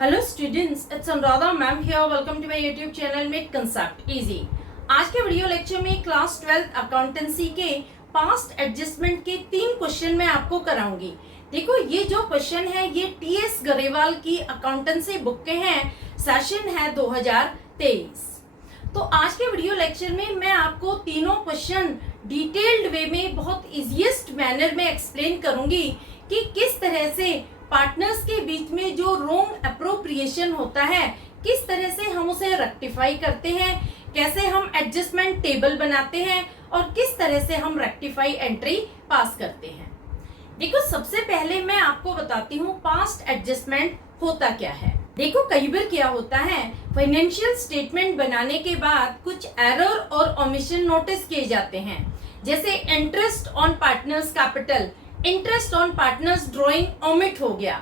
Hello students, it's Anuradha ma'am here. Welcome to my YouTube channel make concept easy. आज के video lecture में class 12 accountancy के past adjustment के 3 question मैं आपको कराऊंगी। देखो, ये जो क्वेश्चन है ये टीएस गरेवाल की अकाउंटेंसी बुक के हैं, सेशन है 2023। तो आज के वीडियो लेक्चर में मैं आपको तीनों क्वेश्चन डिटेल्ड वे में बहुत इजीएस्ट मैनर में एक्सप्लेन करूंगी कि किस तरह से पार्टनर्स के बीच में जो रॉन्ग अप्रोप्रिएशन होता है किस तरह से हम उसे रेक्टिफाई करते हैं, कैसे हम एडजस्टमेंट टेबल बनाते हैं और किस तरह से हम रेक्टिफाई एंट्री पास करते हैं। देखो, सबसे पहले मैं आपको बताती हूँ पास्ट एडजस्टमेंट होता क्या है। देखो, कई बार क्या होता है, फाइनेंशियल स्टेटमेंट बनाने के बाद कुछ एरर और ओमिशन नोटिस किए जाते हैं, जैसे interest on partners capital, interest on partners drawing omit हो गया,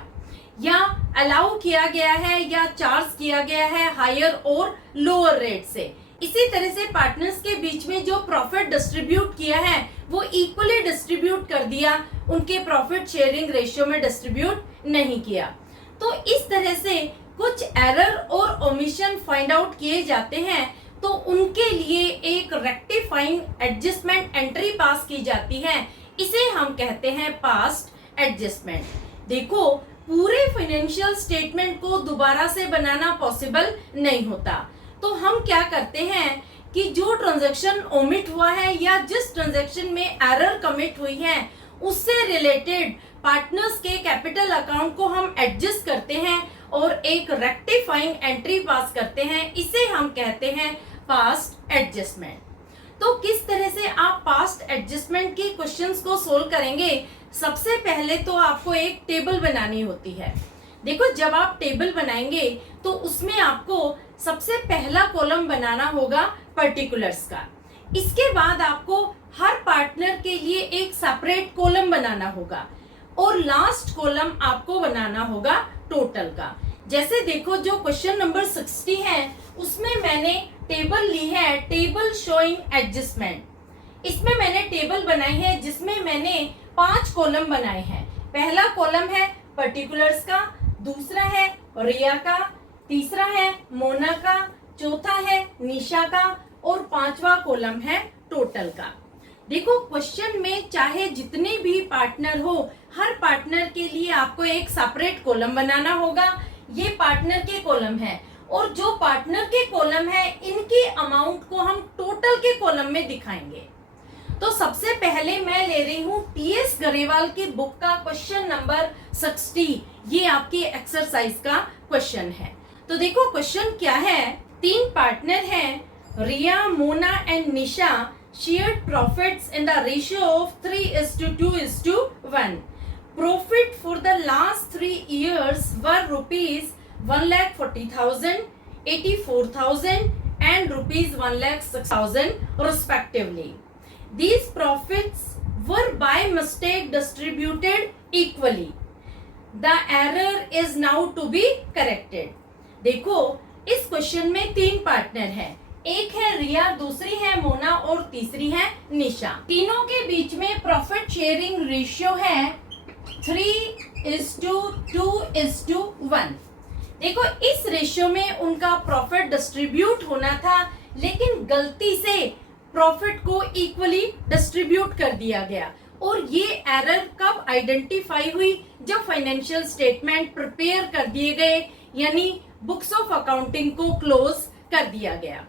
या अलाउ किया गया है या चार्ज किया गया है हायर और लोअर रेट से। इसी तरह से पार्टनर्स के बीच में जो प्रॉफिट डिस्ट्रीब्यूट किया है वो इक्वली डिस्ट्रीब्यूट कर दिया, उनके प्रॉफिट शेयरिंग रेशियो में डिस्ट्रीब्यूट नहीं किया। तो इस तरह से कुछ एरर और ओमिशन फाइंड आउट किए जाते हैं, तो उनके लिए एक रेक्टिफाइंग एडजस्टमेंट एंट्री पास की जाती है। इसे हम कहते हैं पास्ट एडजस्टमेंट। देखो, पूरे फाइनेंशियल स्टेटमेंट को दोबारा से बनाना पॉसिबल नहीं होता, तो हम क्या करते हैं कि जो ट्रांजैक्शन ओमिट हुआ है या जिस ट्रांजैक्शन में एरर कमिट हुई है उससे रिलेटेड पार्टनर्स के कैपिटल अकाउंट को हम एडजस्ट करते हैं और एक रेक्टिफाइंग एंट्री पास करते हैं। इसे हम कहते हैं पास्ट एडजस्टमेंट। तो किस तरह से आप पास्ट एडजस्टमेंट के क्वेश्चंस को सोल्व करेंगे? सबसे पहले तो आपको एक टेबल बनानी होती है। देखो, जब आप टेबल बनाएंगे तो उसमें आपको सबसे पहला कॉलम बनाना होगा पर्टिकुलर्स का। इसके बाद आपको हर पार्टनर के लिए एक सेपरेट कॉलम बनाना होगा और लास्ट कॉलम आपको बनाना होगा टोटल का। जैसे देखो, जो क्वेश्चन नंबर 60 है उसमें मैंने टेबल ली है, टेबल शोइंग एडजस्टमेंट। इसमें मैंने टेबल बनाई है जिसमें मैंने 5 कॉलम बनाए हैं। पहला कॉलम है पर्टिकुलर्स का, दूसरा है रिया का, तीसरा है मोना का, चौथा है निशा का और 5वां कॉलम है टोटल का। देखो, क्वेश्चन में चाहे जितने भी पार्टनर हो, हर पार्टनर के लिए आपको एक सेपरेट कॉलम बनाना होगा। ये पार्टनर के कॉलम है और जो पार्टनर के कॉलम है इनके अमाउंट को हम टोटल के कॉलम में दिखाएंगे। तो सबसे पहले मैं ले रही हूँ टीएस गरेवाल की बुक का क्वेश्चन नंबर 60। ये आपकी एक्सरसाइज का क्वेश्चन है। तो देखो, क्वेश्चन क्या है। 3 पार्टनर हैं, Riya, Mona and Nisha shared profits in the ratio of 3:2:1. Profit for the last 3 years were rupees 1,40,000, 84,000 and rupees 1,06,000 respectively. These profits were by mistake distributed equally. The error is now to be corrected. देखो, इस question में 3 partner हैं, एक है रिया, दूसरी है मोना और तीसरी है निशा। तीनों के बीच में प्रॉफिट शेयरिंग रेशियो है 3:2:1। देखो, इस रेशियो में उनका प्रॉफिट डिस्ट्रीब्यूट होना था, लेकिन गलती से प्रॉफिट को इक्वली डिस्ट्रीब्यूट कर दिया गया। और ये एरर कब आइडेंटिफाई हुई? जब फाइनेंशियल स्टेटमेंट प्रिपेयर कर दिए गए, यानी बुक्स ऑफ अकाउंटिंग को क्लोज कर दिया गया।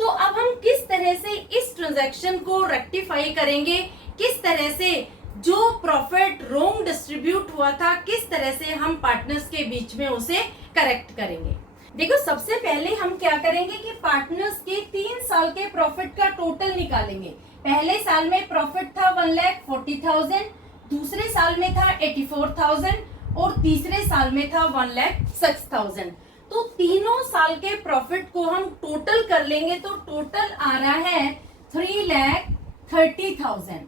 तो अब हम किस तरह से इस ट्रांजैक्शन को रेक्टिफाई करेंगे, किस तरह से जो प्रॉफिट रॉन्ग डिस्ट्रीब्यूट हुआ था किस तरह से हम पार्टनर्स के बीच में उसे करेक्ट करेंगे। देखो, सबसे पहले हम क्या करेंगे कि पार्टनर्स के 3 साल के प्रॉफिट का टोटल निकालेंगे। पहले साल में प्रॉफिट था 1,40,000, दूसरे साल में था 84,000 और तीसरे साल में था 1,06,000। तो तीनों साल के प्रॉफिट को हम टोटल कर लेंगे तो टोटल आ रहा है 3,30,000।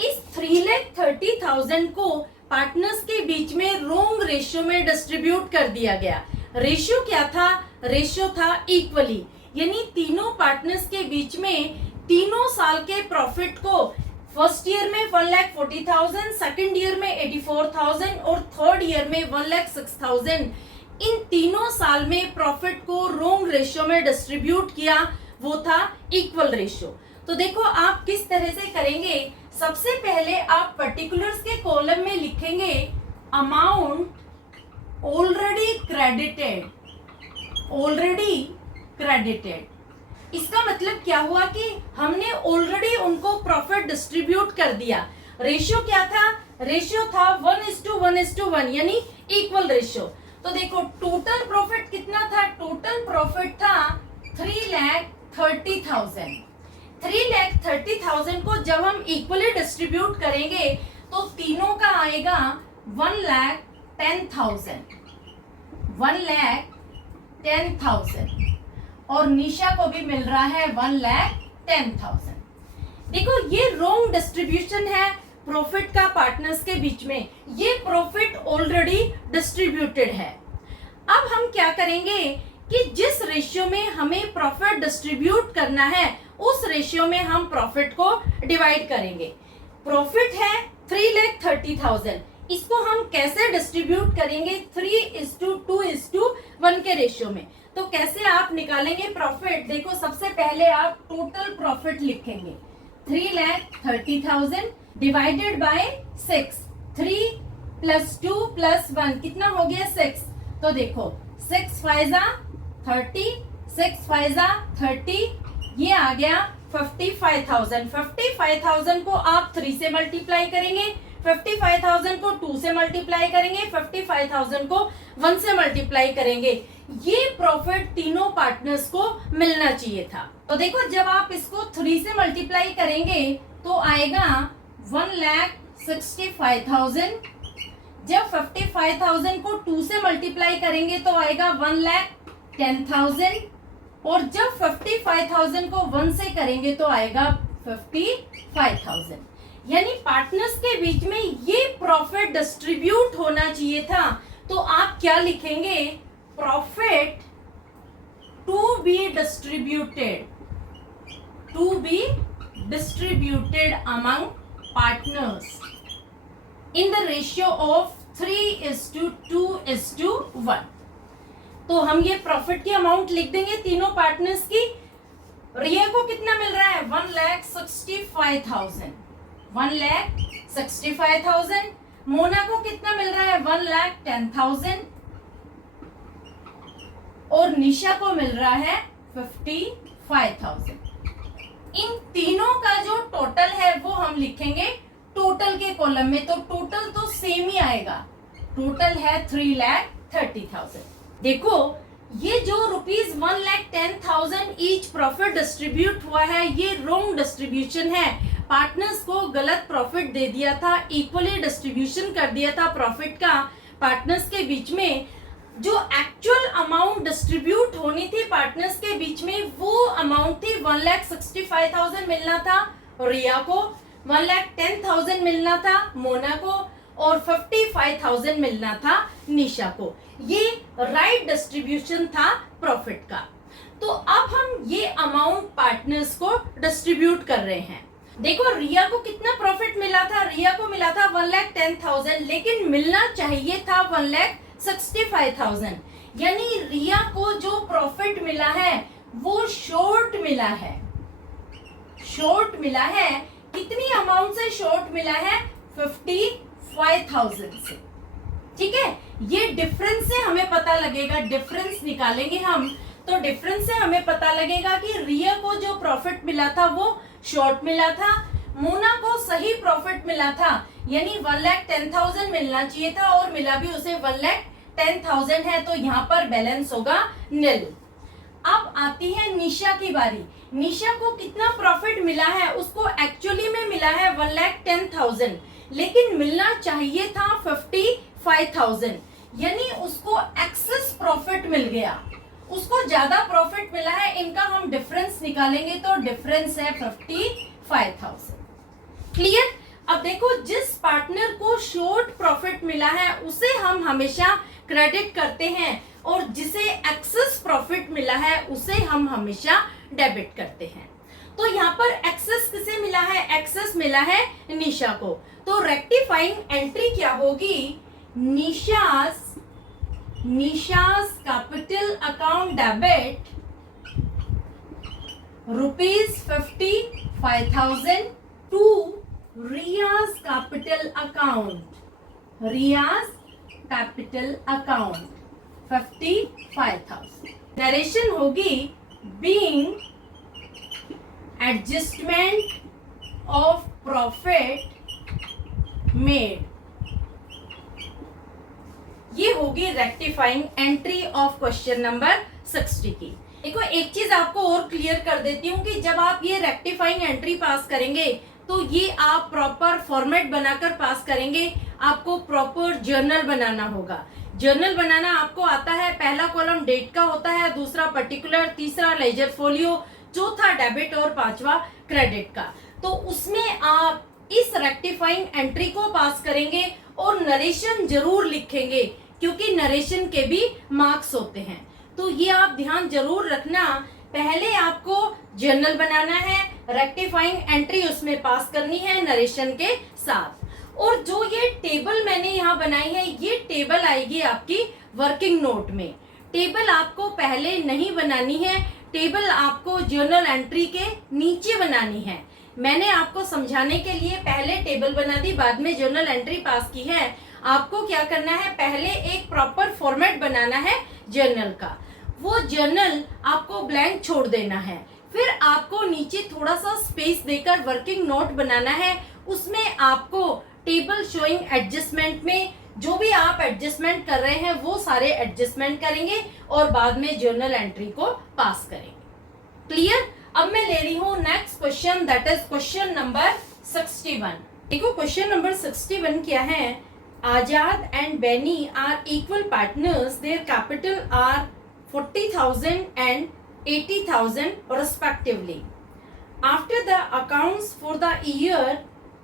इस 3,30,000 को पार्टनर्स के बीच में रॉन्ग रेशियो में डिस्ट्रीब्यूट कर दिया गया। रेशियो क्या था? रेशियो था इक्वली, यानी तीनों पार्टनर्स के बीच में तीनों साल के प्रॉफिट को फर्स्ट ईयर में 1,40,000, सेकंड ईयर में 84,000 और थर्ड ईयर में 1,06,000 इन तीनों साल में प्रॉफिट को रोंग रेशियो में डिस्ट्रीब्यूट किया, वो था इक्वल रेशियो। तो देखो आप किस तरह से करेंगे। सबसे पहले आप पर्टिकुलर्स के कॉलम में लिखेंगे अमाउंट ऑलरेडी क्रेडिटेड। इसका मतलब क्या हुआ कि हमने ऑलरेडी उनको प्रॉफिट डिस्ट्रीब्यूट कर दिया। रेशियो क्या था? रेशियो था 1:1:1 यानी इक्वल रेशियो। तो देखो टोटल प्रॉफिट कितना था? टोटल प्रॉफिट था 3,30,000। 3,30,000 को जब हम इक्वली डिस्ट्रीब्यूट करेंगे तो तीनों का आएगा 1,10,000। 1,10,000 और निशा को भी मिल रहा है 1,10,000। देखो ये रोंग डिस्ट्रीब्यूशन है प्रॉफिट का पार्टनर्स के बीच में। ये प्रॉफिट ऑलरेडी डिस्ट्रीब्यूटेड है। अब हम क्या करेंगे कि जिस रेशियो में हमें प्रॉफिट डिस्ट्रीब्यूट करना है उस रेशियो में हम प्रॉफिट को डिवाइड करेंगे। प्रॉफिट है 3,30,000, इसको हम कैसे डिस्ट्रीब्यूट करेंगे? 3:2:1 के रेशियो में। तो कैसे आप निकालेंगे प्रॉफिट? देखो सबसे पहले आप टोटल प्रॉफिट लिखेंगे 3,30,000 डिवाइडेड बाय 6। 3 + 2 + 1 कितना हो गया? 6। तो देखो 6 5 30, 6 5 30, ये आ गया 55,000। 55,000 को आप 3 से मल्टीप्लाई करेंगे, 55,000 को 2 से मल्टीप्लाई करेंगे, 55,000 को 1 से मल्टीप्लाई करेंगे। ये प्रॉफिट तीनों पार्टनर्स को मिलना चाहिए था। तो देखो जब आप इसको 3 से मल्टीप्लाई करेंगे तो आएगा 1,65,000। जब 55,000 को 2 से मल्टीप्लाई करेंगे तो आएगा 1,10,000 और जब 55,000 को 1 से करेंगे तो आएगा 55,000। यानी पार्टनर्स के बीच में ये प्रॉफिट डिस्ट्रीब्यूट होना चाहिए था। तो आप क्या लिखेंगे? Profit to be distributed among partners in the ratio of 3:2:1। तो हम ये प्रॉफिट की अमाउंट लिख देंगे तीनों पार्टनर्स की। रिया को कितना मिल रहा है? 1,65,000। 1,65,000। मोना को कितना मिल रहा है? 1,10,000 और निशा को मिल रहा है 55,000। इन तीनों का जो टोटल है वो हम लिखेंगे टोटल के कॉलम में। तो टोटल तो सेम ही आएगा। टोटल है 3,30,000। देखो ये जो ₹1,10,000 ईच प्रॉफिट डिस्ट्रीब्यूट हुआ है ये रोंग डिस्ट्रीब्यूशन है। पार्टनर्स को गलत प्रॉफिट दे दिया था, इक्वली डिस्ट्रीब्यूशन कर दिया था प्रॉफिट का पार्टनर्स के बीच में। जो एक्चुअल अमाउंट डिस्ट्रीब्यूट होनी थी पार्टनर्स के बीच में वो अमाउंट थी 1,65,000 मिलना था रिया को, 1,10,000 मिलना था मोना को और 55,000 मिलना था निशा को। ये राइट डिस्ट्रीब्यूशन था प्रॉफिट का। तो अब हम ये अमाउंट पार्टनर्स को डिस्ट्रीब्यूट कर रहे हैं। देखो रिया को कितना प्रॉफिट मिला था? रिया को मिला था 1,10,000 लेकिन मिलना चाहिए था 1,65,000। यानी रिया को जो प्रॉफिट मिला है वो शॉर्ट मिला है। शॉर्ट मिला है कितनी अमाउंट से शॉर्ट मिला है? 55,000 से। ठीक है, ये डिफरेंस से हमें पता लगेगा, डिफरेंस निकालेंगे हम तो डिफरेंस से हमें पता लगेगा कि रिया को जो प्रॉफिट मिला था वो शॉर्ट मिला था, मोना को सही प्रॉफिट मिला था यानी 1,10,000 मिलना चाहिए था और मिला भी उसे 1,10,000 है। तो यहाँ पर बैलेंस होगा नील। अब आती है निशा की बारी। निशा को कितना प्रॉफिट मिला है? उसको एक्चुअली में मिला है 1,10,000 लेकिन मिलना चाहिए था 55,000 यानी उसको एक्सेस प्रॉफिट मिल गया, उसको ज्यादा प्रॉफिट मिला है। इनका हम डिफरेंस निकालेंगे तो डिफरेंस है 55,000। क्लियर? अब देखो जिस पार्टनर को शॉर्ट प्रॉफिट मिला है उसे हम हमेशा क्रेडिट करते हैं और जिसे एक्सेस प्रॉफिट मिला है उसे हम हमेशा डेबिट करते हैं। तो यहाँ पर एक्सेस किसे मिला है? एक्सेस मिला है निशा को। तो रेक्टिफाइंग एंट्री क्या होगी? निशास Nisha's capital account debit ₹55,000 to Riya's capital account. Riya's capital account 55,000. Narration होगी being adjustment of profit made. ये होगी rectifying entry of question number 60 की। देखो एक चीज आपको और क्लियर कर देती हूँ कि जब आप ये रेक्टिफाइंग एंट्री पास करेंगे तो ये आप प्रॉपर फॉर्मेट बनाकर पास करेंगे। आपको प्रॉपर जर्नल बनाना होगा। जर्नल बनाना आपको आता है। पहला कॉलम डेट का होता है, दूसरा पर्टिकुलर, तीसरा लेजर फोलियो, चौथा डेबिट और पांचवा क्रेडिट का। तो उसमें आप इस रेक्टिफाइंग एंट्री को पास करेंगे और नरेशन जरूर लिखेंगे क्योंकि नरेशन के भी मार्क्स होते हैं। तो ये आप ध्यान जरूर रखना। पहले आपको जर्नल बनाना है, रेक्टिफाइंग एंट्री उसमें पास करनी है नरेशन के साथ। और जो ये टेबल मैंने यहाँ बनाई है, ये टेबल आएगी आपकी वर्किंग नोट में। टेबल आपको पहले नहीं बनानी है, टेबल आपको जर्नल एंट्री के नीचे बनानी है। मैंने आपको समझाने के लिए पहले टेबल बना दी, बाद में जर्नल एंट्री पास की है। आपको क्या करना है, पहले एक प्रॉपर फॉर्मेट बनाना है जर्नल का। वो जर्नल आपको ब्लैंक छोड़ देना है। फिर आपको नीचे थोड़ा सा स्पेस देकर वर्किंग नोट बनाना है। उसमें आपको टेबल शोइंग एडजस्टमेंट में जो भी आप एडजस्टमेंट कर रहे हैं वो सारे एडजस्टमेंट करेंगे और बाद में जर्नल एंट्री को पास करेंगे। क्लियर? अब मैं ले रही हूँ next question, that is question number 61। देखो क्वेश्चन नंबर 61 क्या है। Azad and Beni are equal partners, their capital are 40,000 and 80,000 respectively. After the accounts for the year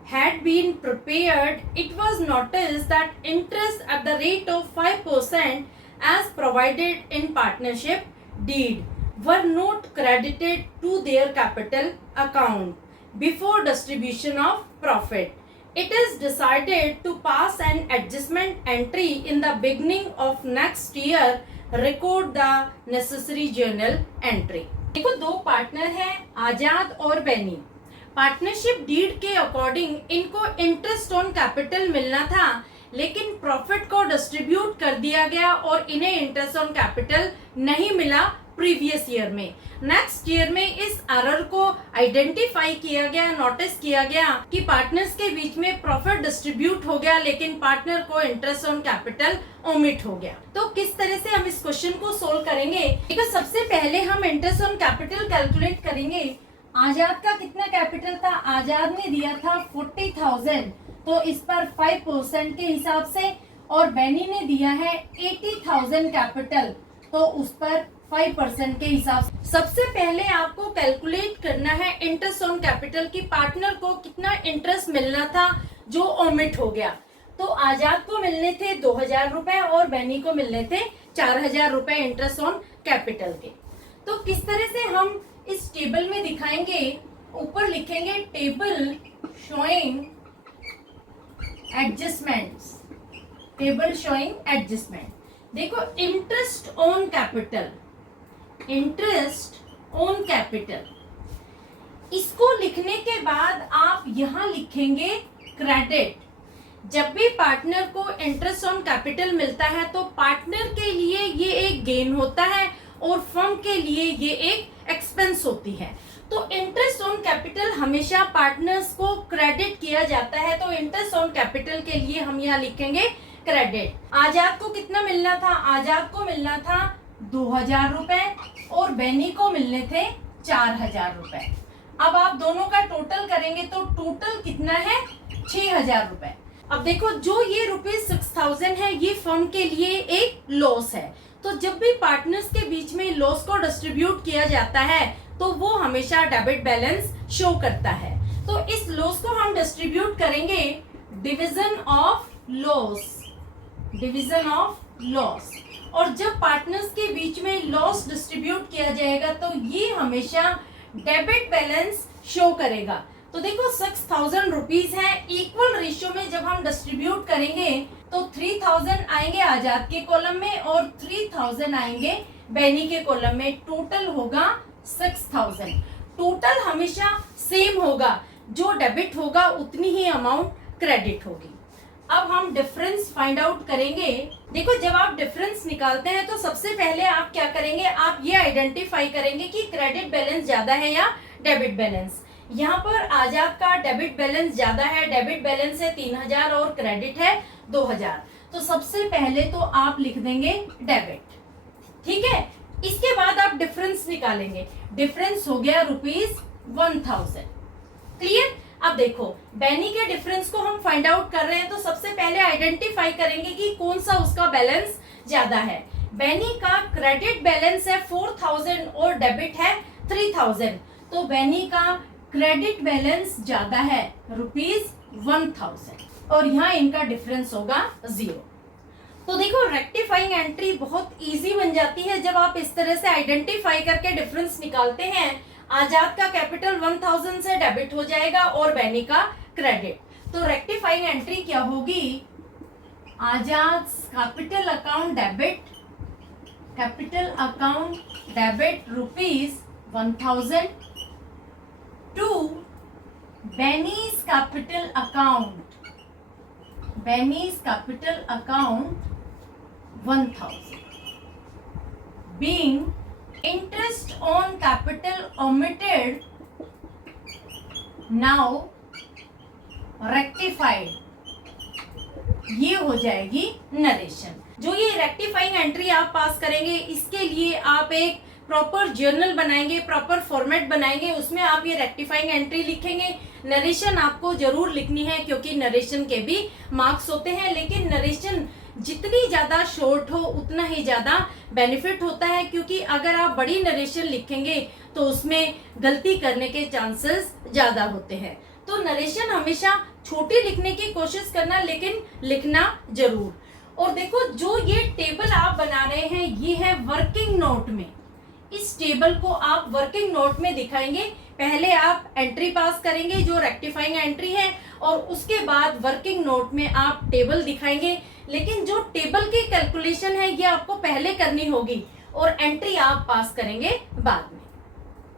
had been prepared, it was noticed that interest at the rate of 5% as provided in partnership deed were not credited to their capital account before distribution of profit. It is decided to pass an adjustment entry in the beginning of next year. Record the necessary journal entry. देखो दो partner हैं, आजाद और Beni. Partnership deed के according इनको interest on capital मिलना था, लेकिन profit को डिस्ट्रीब्यूट कर दिया गया और इन्हें इंटरेस्ट ऑन कैपिटल नहीं मिला प्रीवियस ईयर में। नेक्स्ट ईयर में इस एरर को आइडेंटिफाई किया गया, नोटिस किया गया कि पार्टनर्स के बीच में प्रॉफिट डिस्ट्रीब्यूट हो गया लेकिन पार्टनर को इंटरेस्ट ऑन कैपिटल ओमिट हो गया। तो किस तरह से हम इस क्वेश्चन को सोल्व करेंगे? देखो सबसे पहले हम इंटरेस्ट ऑन कैपिटल कैलकुलेट करेंगे। आजाद का कितना कैपिटल था? आजाद ने दिया था 40,000, तो इस पर 5% के हिसाब से, और बेनी ने दिया है 80,000 कैपिटल, तो उस पर 5% के हिसाब से। सबसे पहले आपको कैलकुलेट करना है इंटरेस्ट ऑन कैपिटल की पार्टनर को कितना इंटरेस्ट मिलना था जो ओमिट हो गया। तो आजाद को मिलने थे 2,000 रुपए और बेनी को मिलने थे 4,000 रुपए इंटरेस्ट ऑन कैपिटल के। तो किस तरह से हम इस टेबल में दिखाएंगे? ऊपर लिखेंगे table showing adjustments, table showing adjustment. देखो interest on capital, interest on capital, इसको लिखने के बाद आप यहां लिखेंगे क्रेडिट। जब भी पार्टनर को इंटरेस्ट ऑन कैपिटल मिलता है तो पार्टनर के लिए ये एक गेन होता है और फर्म के लिए ये एक एक्सपेंस होती है। तो इंटरेस्ट ऑन कैपिटल हमेशा पार्टनर्स को क्रेडिट किया जाता है। तो इंटरेस्ट ऑन कैपिटल के लिए हम यहाँ लिखेंगे क्रेडिट। आजाद को कितना मिलना था? आजाद को मिलना था 2,000 रुपए और बेनी को मिलने थे 4,000 रुपए। अब आप दोनों का टोटल करेंगे तो टोटल कितना है? 6,000 रुपए। अब देखो जो ये ₹6,000 है ये फर्म के लिए एक लॉस है। तो जब भी पार्टनर्स के बीच में लॉस को डिस्ट्रीब्यूट किया जाता है तो वो हमेशा डेबिट बैलेंस शो करता है। तो इस लॉस को हम डिस्ट्रीब्यूट करेंगे division of loss, division of loss. और जब पार्टनर्स के बीच में लॉस डिस्ट्रीब्यूट किया जाएगा तो ये हमेशा डेबिट बैलेंस शो करेगा। तो देखो 6,000 रुपीज है, इक्वल रेशियो में जब हम डिस्ट्रीब्यूट करेंगे तो 3000 आएंगे आजाद के कॉलम में और 3000 आएंगे बैनी के कॉलम में। टोटल होगा 6000। टोटल हमेशा सेम होगा, जो डेबिट होगा उतनी ही अमाउंट क्रेडिट होगी। अब हम डिफरेंस फाइंड आउट करेंगे। देखो, जब आप डिफरेंस निकालते हैं तो सबसे पहले आप क्या करेंगे, आप ये आइडेंटिफाई करेंगे कि क्रेडिट बैलेंस ज्यादा है या डेबिट बैलेंस। यहाँ पर आजाद का डेबिट बैलेंस ज्यादा है, डेबिट बैलेंस है 3000 और क्रेडिट है 2000। तो सबसे पहले तो आप लिख देंगे डेबिट, ठीक है। इसके बाद आप डिफरेंस निकालेंगे, डिफरेंस हो गया ₹1000। क्लियर। अब देखो, बैनी के डिफरेंस को हम फाइंड आउट कर रहे हैं तो सबसे पहले आइडेंटिफाई करेंगे कि कौन सा उसका बैलेंस ज्यादा है। बैनी का क्रेडिट बैलेंस है 4000 और डेबिट है 3000, तो बैनी का क्रेडिट बैलेंस ज्यादा है ₹1000 और यहाँ इनका डिफरेंस होगा 0। तो देखो, रेक्टिफाइंग एंट्री बहुत इजी बन जाती है जब आप इस तरह से आइडेंटिफाई करके डिफरेंस निकालते हैं। आजाद का कैपिटल 1000 से डेबिट हो जाएगा और बैनी का क्रेडिट। तो रेक्टिफाइंग एंट्री क्या होगी, Azad capital account debit, capital account debit ₹1000 to Beni's capital account, Beni's capital account 1000 being interest on capital omitted now rectified। ये हो जाएगी नरेशन। जो ये रेक्टिफाइंग एंट्री आप पास करेंगे, इसके लिए आप एक प्रॉपर जर्नल बनाएंगे, प्रॉपर फॉर्मेट बनाएंगे, उसमें आप ये रेक्टिफाइंग एंट्री लिखेंगे। नरेशन आपको जरूर लिखनी है क्योंकि नरेशन के भी मार्क्स होते हैं, लेकिन नरेशन जितनी ज्यादा शॉर्ट हो उतना ही ज्यादा बेनिफिट होता है, क्योंकि अगर आप बड़ी नरेशन लिखेंगे तो उसमें गलती करने के चांसेस ज्यादा होते हैं। तो नरेशन हमेशा छोटी लिखने की कोशिश करना, लेकिन लिखना जरूर। और देखो, जो ये टेबल आप बना रहे हैं ये है वर्किंग नोट में। इस टेबल को आप वर्किंग नोट में दिखाएंगे। पहले आप एंट्री पास करेंगे जो रेक्टिफाइंग एंट्री है, और उसके बाद वर्किंग नोट में आप टेबल दिखाएंगे। लेकिन जो टेबल की कैलकुलेशन है ये आपको पहले करनी होगी और एंट्री आप पास करेंगे बाद में।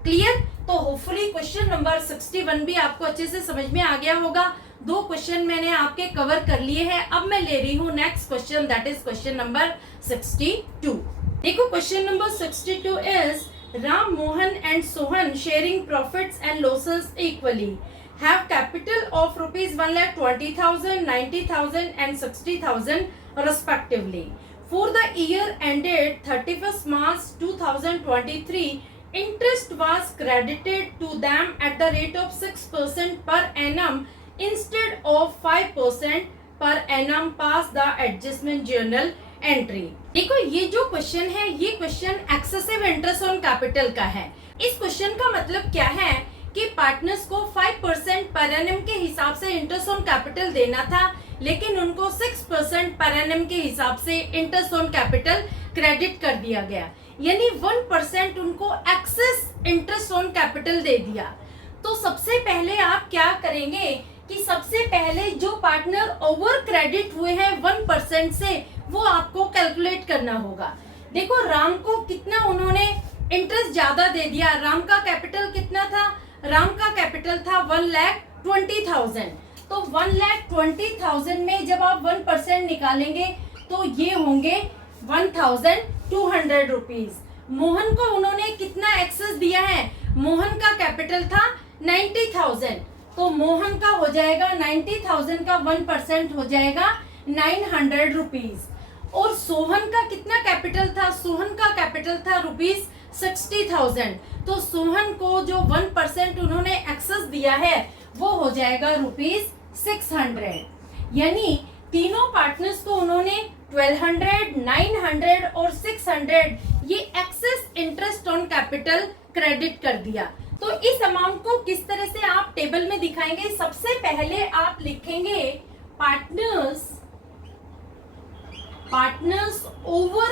क्लियर। तो होपफुली क्वेश्चन नंबर 61 भी आपको अच्छे से समझ में आ गया होगा। 2 क्वेश्चन मैंने आपके कवर कर लिए हैं। अब मैं ले रही हूँ next question, that is question number 62। देखो, question number 62 is Ram, Mohan and Sohan sharing profits and losses equally have capital of ₹1,20,000, 90,000 and 60,000 respectively. For the year ended 31st March 2023, interest was credited to them at the rate of 6% per annum instead of 5% per annum. Pass the adjustment journal entry। देखो, ये जो question है ये question excessive interest on capital का है। इस question का मतलब क्या है कि पार्टनर्स को 5% पर एनम के हिसाब से इंटरेस्ट ऑन कैपिटल देना था, लेकिन उनको 6% पर एनम के हिसाब से इंटरेस्ट ऑन कैपिटल क्रेडिट कर दिया गया, यानी 1% उनको एक्सेस इंटरेस्ट ऑन कैपिटल दे दिया। तो सबसे पहले आप क्या करेंगे कि सबसे पहले जो पार्टनर ओवर क्रेडिट हुए हैं 1% से, वो आपको कैलकुलेट करना होगा। देखो, राम को कितना उन्होंने इंटरेस्ट ज्यादा दे दिया। राम का कैपिटल कितना था, राम का कैपिटल था 1,20,000। तो 1,20,000 में जब आप 1% निकालेंगे तो ये होंगे 1,200 रुपीज। मोहन को उन्होंने कितना एक्सेस दिया है, मोहन का कैपिटल था 90,000, तो मोहन का हो जाएगा 90,000 का 1% हो जाएगा 900 रुपीज। और सोहन का कितना कैपिटल था, सोहन का कैपिटल था ₹60,000, तो सोहन को जो 1% उन्होंने एक्सेस दिया है वो हो जाएगा ₹600। यानी तीनों पार्टनर्स को उन्होंने 1200, 900 और 600 ये excess interest on capital credit कर दिया। तो इस अमाउंट को किस तरह से आप टेबल में दिखाएंगे, सबसे पहले आप लिखेंगे पार्टनर्स ओवर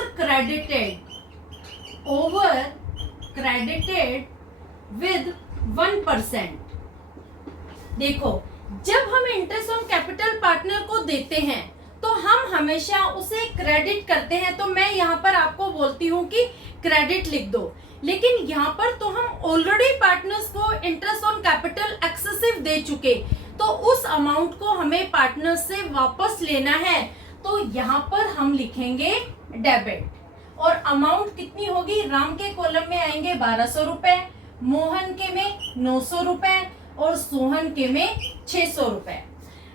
क्रेडिटेड विद 1%। देखो, जब हम इंटरेस्ट ऑन कैपिटल पार्टनर को देते हैं तो हम हमेशा उसे क्रेडिट करते हैं, तो मैं यहाँ पर आपको बोलती हूँ कि क्रेडिट लिख दो। लेकिन यहाँ पर तो हम ऑलरेडी पार्टनर्स को इंटरेस्ट ऑन कैपिटल एक्सेसिव दे चुके, तो उस अमाउंट को हमें पार्टनर्स से वापस लेना है, तो यहाँ पर हम लिखेंगे डेबिट। और अमाउंट कितनी होगी, राम के कॉलम में आएंगे 1200 रुपए, मोहन के में 900 रुपए और सोहन के में 600 रुपए।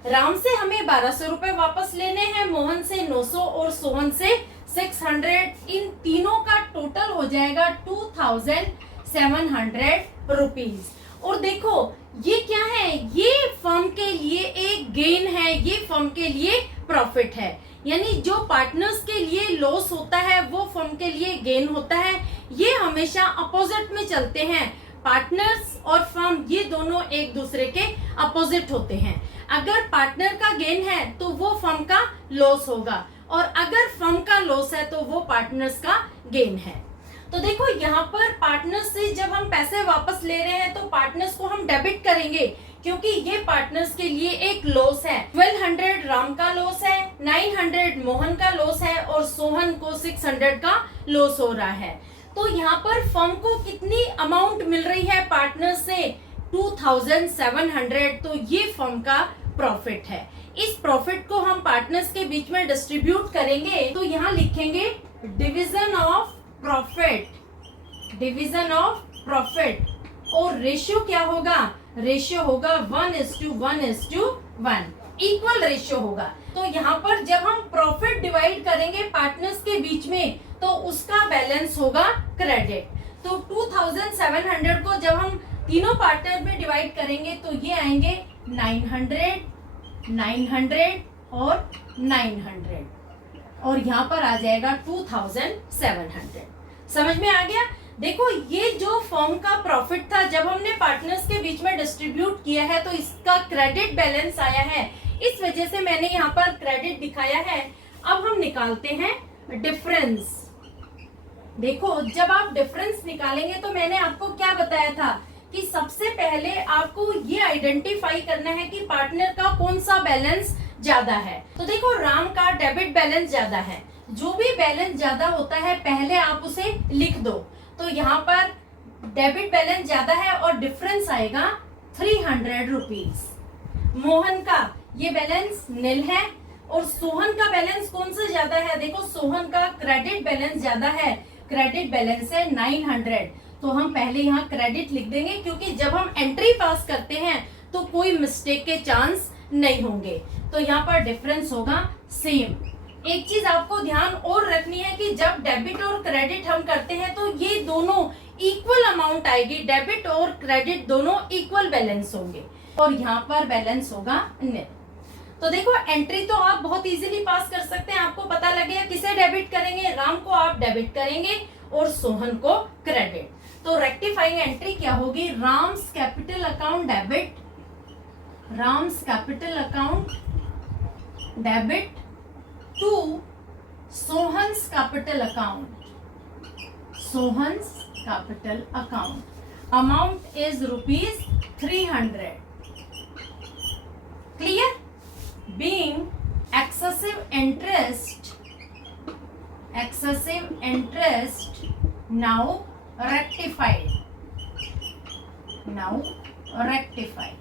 राम से हमें 1200 रुपए वापस लेने हैं, मोहन से 900 और सोहन से 600। इन तीनों का टोटल हो जाएगा 2700 रुपीज। और देखो ये क्या है, ये फर्म के लिए एक गेन है, ये फर्म के लिए प्रॉफिट है। यानी जो पार्टनर्स के लिए लॉस होता है वो फर्म के लिए गेन होता है। ये हमेशा अपोजिट में चलते हैं। पार्टनर्स और फर्म ये दोनों एक दूसरे के अपोजिट होते हैं। अगर पार्टनर का गेन है तो वो फर्म का लॉस होगा, और अगर फर्म का लॉस है तो वो पार्टनर्स का गेन है। तो देखो यहाँ पर पार्टनर्स से जब हम पैसे वापस ले रहे हैं तो पार्टनर्स को हम डेबिट करेंगे, क्योंकि ये पार्टनर्स के लिए एक लॉस है। 1200 राम का लॉस है, 900 मोहन का लॉस है और सोहन को 600 का लॉस हो रहा है। तो यहाँ पर फर्म को कितनी अमाउंट मिल रही है पार्टनर से, 2700। तो ये फर्म का प्रॉफिट है। इस प्रॉफिट को हम पार्टनर्स के बीच में डिस्ट्रीब्यूट करेंगे, तो यहाँ लिखेंगे division of profit, division of profit. और रेशियो क्या होगा, रेशियो होगा 1:1:1, इक्वल रेशियो होगा। तो यहाँ पर जब हम प्रॉफिट डिवाइड करेंगे पार्टनर्स के बीच में तो उसका बैलेंस होगा क्रेडिट। तो 2700 को जब हम तीनों पार्टनर में डिवाइड करेंगे तो ये आएंगे 900, 900 और 900, और यहाँ पर आ जाएगा 2700। समझ में आ गया। देखो ये जो फर्म का प्रॉफिट था जब हमने पार्टनर्स के बीच में डिस्ट्रीब्यूट किया है तो इसका क्रेडिट बैलेंस आया है, इस वजह से मैंने यहाँ पर क्रेडिट दिखाया है। अब हम निकालते हैं डिफरेंस। देखो जब आप डिफरेंस निकालेंगे तो मैंने आपको क्या बताया था कि सबसे पहले आपको ये आइडेंटिफाई करना है कि पार्टनर का कौन सा बैलेंस ज्यादा है। तो देखो राम का डेबिट बैलेंस ज्यादा है, जो भी बैलेंस ज्यादा होता है पहले आप उसे लिख दो। तो यहाँ पर डेबिट बैलेंस ज्यादा है और डिफरेंस आएगा 300 रुपीज। मोहन का ये बैलेंस नील है और सोहन का बैलेंस कौन सा ज्यादा है, देखो सोहन का क्रेडिट बैलेंस ज्यादा है, क्रेडिट बैलेंस है 900। तो हम पहले यहाँ क्रेडिट लिख देंगे, क्योंकि जब हम एंट्री पास करते हैं तो कोई मिस्टेक के चांस नहीं होंगे। तो यहाँ पर डिफरेंस होगा सेम। एक चीज आपको ध्यान और रखनी है कि जब डेबिट और क्रेडिट हम करते हैं तो ये दोनों इक्वल अमाउंट आएगी, डेबिट और क्रेडिट दोनों इक्वल बैलेंस होंगे, और यहाँ पर बैलेंस होगा नील। तो देखो एंट्री तो आप बहुत इजीली पास कर सकते हैं। आपको पता लगेगा किसे डेबिट करेंगे, राम को आप डेबिट करेंगे और सोहन को क्रेडिट। तो रेक्टिफाइंग एंट्री क्या होगी, Ram's capital account debit, Ram's capital account debit to Sohan's capital account, Sohan's capital account. Amount is ₹300। Clear. Being excessive interest now rectified,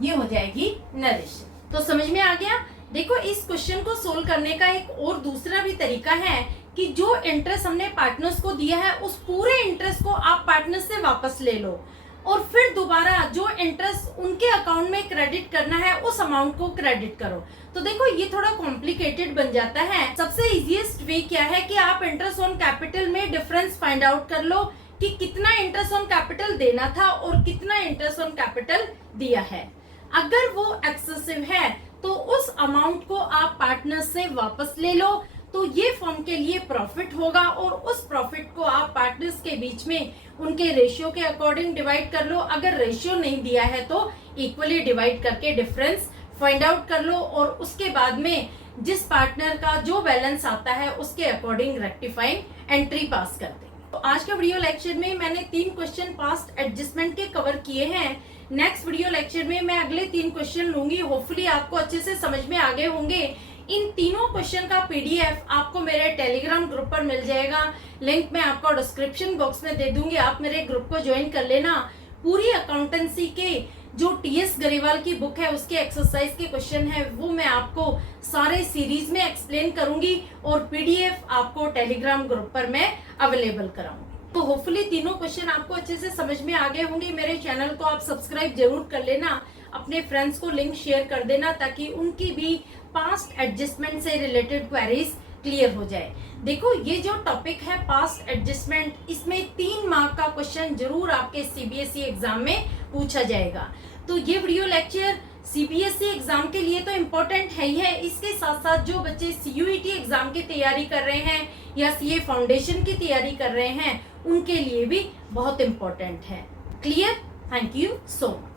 ये हो जाएगी नरेश। तो समझ में आ गया। देखो इस क्वेश्चन को सोल्व करने का एक और दूसरा भी तरीका है कि जो इंटरेस्ट हमने पार्टनर्स को दिया है उस पूरे इंटरेस्ट को आप पार्टनर्स से वापस ले लो, और फिर दोबारा जो इंटरेस्ट उनके अकाउंट में क्रेडिट करना है उस अमाउंट को क्रेडिट करो। तो देखो ये थोड़ा कॉम्प्लिकेटेड बन जाता है। सबसे इजीएस्ट वे क्या है कि आप इंटरेस्ट ऑन कैपिटल में डिफरेंस फाइंड आउट कर लो कि कितना इंटरेस्ट ऑन कैपिटल देना था और कितना इंटरेस्ट ऑन कैपिटल दिया है। अगर वो एक्सेसिव है तो उस अमाउंट को आप पार्टनर से वापस ले लो, तो ये फर्म के लिए प्रॉफिट होगा, और उस प्रॉफिट को आप पार्टनर्स के बीच में उनके रेशियो के अकॉर्डिंग डिवाइड कर लो। अगर रेशियो नहीं दिया है तो इक्वली डिवाइड करके डिफरेंस फाइंड आउट कर लो, और उसके बाद में जिस पार्टनर का जो बैलेंस आता है उसके अकॉर्डिंग रेक्टिफाइंग एंट्री पास कर देंगे। तो आज का वीडियो लेक्चर में मैंने 3 क्वेश्चन पास्ट एडजस्टमेंट के कवर किए हैं। नेक्स्ट वीडियो लेक्चर में मैं अगले 3 क्वेश्चन लूंगी। होपफुली आपको अच्छे से समझ में आ गए होंगे। इन तीनों क्वेश्चन का पीडीएफ आपको मेरे टेलीग्राम ग्रुप पर मिल जाएगा। लिंक मैं आपको डिस्क्रिप्शन बॉक्स में दे दूंगी, आप मेरे ग्रुप को ज्वाइन कर लेना। पूरी अकाउंटेंसी के जो टीएस गरेवाल की बुक है उसके एक्सरसाइज के क्वेश्चन है वो मैं आपको सारे सीरीज में एक्सप्लेन करूंगी और पीडीएफ आपको टेलीग्राम ग्रुप पर मैं अवेलेबल कराऊंगी। तो होपफुली तीनों क्वेश्चन आपको अच्छे से समझ में आ गए होंगे। मेरे चैनल को आप सब्सक्राइब जरूर कर लेना, अपने फ्रेंड्स को लिंक शेयर कर देना ताकि उनकी भी पास्ट एडजस्टमेंट से रिलेटेड क्वेरीज क्लियर हो जाए। देखो ये जो टॉपिक है पास्ट एडजस्टमेंट, इसमें 3 मार्क का क्वेश्चन जरूर आपके सीबीएसई एग्जाम में पूछा जाएगा। तो ये वीडियो लेक्चर सीबीएसई एग्जाम के लिए तो इम्पोर्टेंट है ही है, इसके साथ साथ जो बच्चे सीयूईटी एग्जाम की तैयारी कर रहे हैं या सीए फाउंडेशन की तैयारी कर रहे हैं उनके लिए भी बहुत इम्पोर्टेंट है। Clear? Thank you so much.